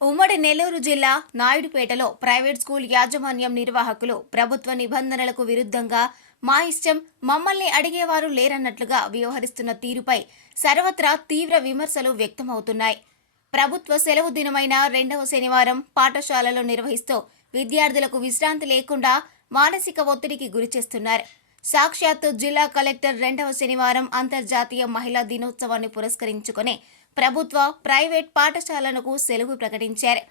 ఉమ్మడి నెల్లూరు జిల్లా నాయుడుపేటలో private school యాజమాన్యం నిర్వాహకులు ప్రభుత్వ నిబంధనలకు విరుద్ధంగా మా ఇష్టం మమ్మల్ని అడిగేవారు లేరన్నట్లుగా వ్యవహరిస్తున్న తీరుపై సర్వత్రా తీవ్ర విమర్శలు వ్యక్తమవుతున్నాయి. ప్రభుత్వ సెలవు దినమైన రెండవ శనివారం పాఠశాలలో నిర్వహిస్తూ విద్యార్థులకు విశ్రాంతి లేకుండా మానసిక ఒత్తిడికి గురిచేస్తున్నారు. సాక్షాత్తు జిల్లా కలెక్టర్ రెండవ శనివారం అంతర్జాతీయ మహిళా దినోత్సవాన్ని పురస్కరించుకుని ప్రభుత్వ ప్రైవేట్ పాఠశాలలకు సెలవు ప్రకటించారు.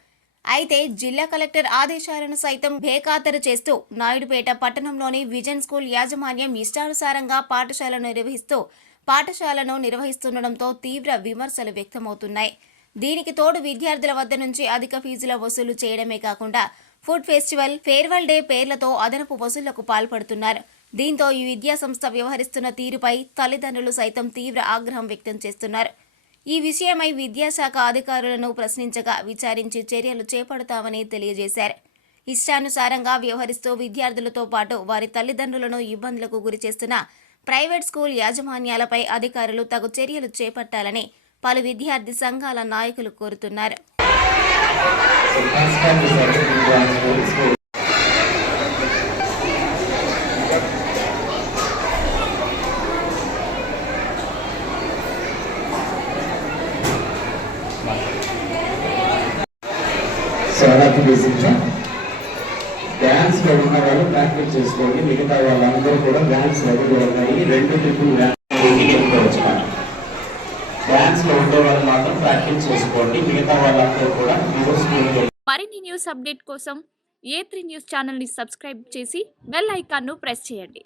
అయితే జిల్లా కలెక్టర్ ఆదేశాలను సైతం బేఖాతరు చేస్తూ నాయుడుపేట పట్టణంలోని విజన్ స్కూల్ యాజమాన్యం ఇష్టానుసారంగా పాఠశాలను నిర్వహిస్తూ పాఠశాలను నిర్వహిస్తుండటంతో తీవ్ర విమర్శలు వ్యక్తమవుతున్నాయి. దీనికి తోడు విద్యార్థుల వద్ద నుంచి అధిక ఫీజుల వసూలు చేయడమే కాకుండా ఫుడ్ ఫెస్టివల్ ఫేర్వెల్ డే పేర్లతో అదనపు వసూళ్ళకు పాల్పడుతున్నారు. దీంతో ఈ విద్యా సంస్థ వ్యవహరిస్తున్న తీరుపై తల్లిదండ్రులు సైతం తీవ్ర ఆగ్రహం వ్యక్తం చేస్తున్నారు. ఈ విషయమై విద్యాశాఖ అధికారులను ప్రశ్నించగా విచారించి చర్యలు చేపడతామని తెలియజేశారు. ఇష్టానుసారంగా వ్యవహరిస్తూ విద్యార్థులతో పాటు వారి తల్లిదండ్రులను ఇబ్బందులకు గురి చేస్తున్న ప్రైవేట్ స్కూల్ యాజమాన్యాలపై అధికారులు తగు చర్యలు చేపట్టాలని పలు విద్యార్థి సంఘాల నాయకులు కోరుతున్నారు. అలా బేసిక్గా డ్యాన్స్లో ఉన్న వాళ్ళు ప్రాక్టీస్ చేసుకోండి. మిగతా వాళ్ళందరూ కూడా డ్యాన్స్ రెడీ ఉన్నాయి. రెండు ట్రిపుల్ డ్యాన్స్ వెళ్ళిపోవచ్చు డ్యాన్స్లో ఉండే వాళ్ళు మాత్రం ప్రాక్టీస్ చేసుకోండి. మిగతా వాళ్ళందరూ కూడా మీరు స్కూల్కి మరిన్ని న్యూస్ అప్డేట్ కోసం ఏ త్రీ న్యూస్ ఛానల్ని సబ్స్క్రైబ్ చేసి బెల్ ఐకాన్ను ప్రెస్ చేయండి.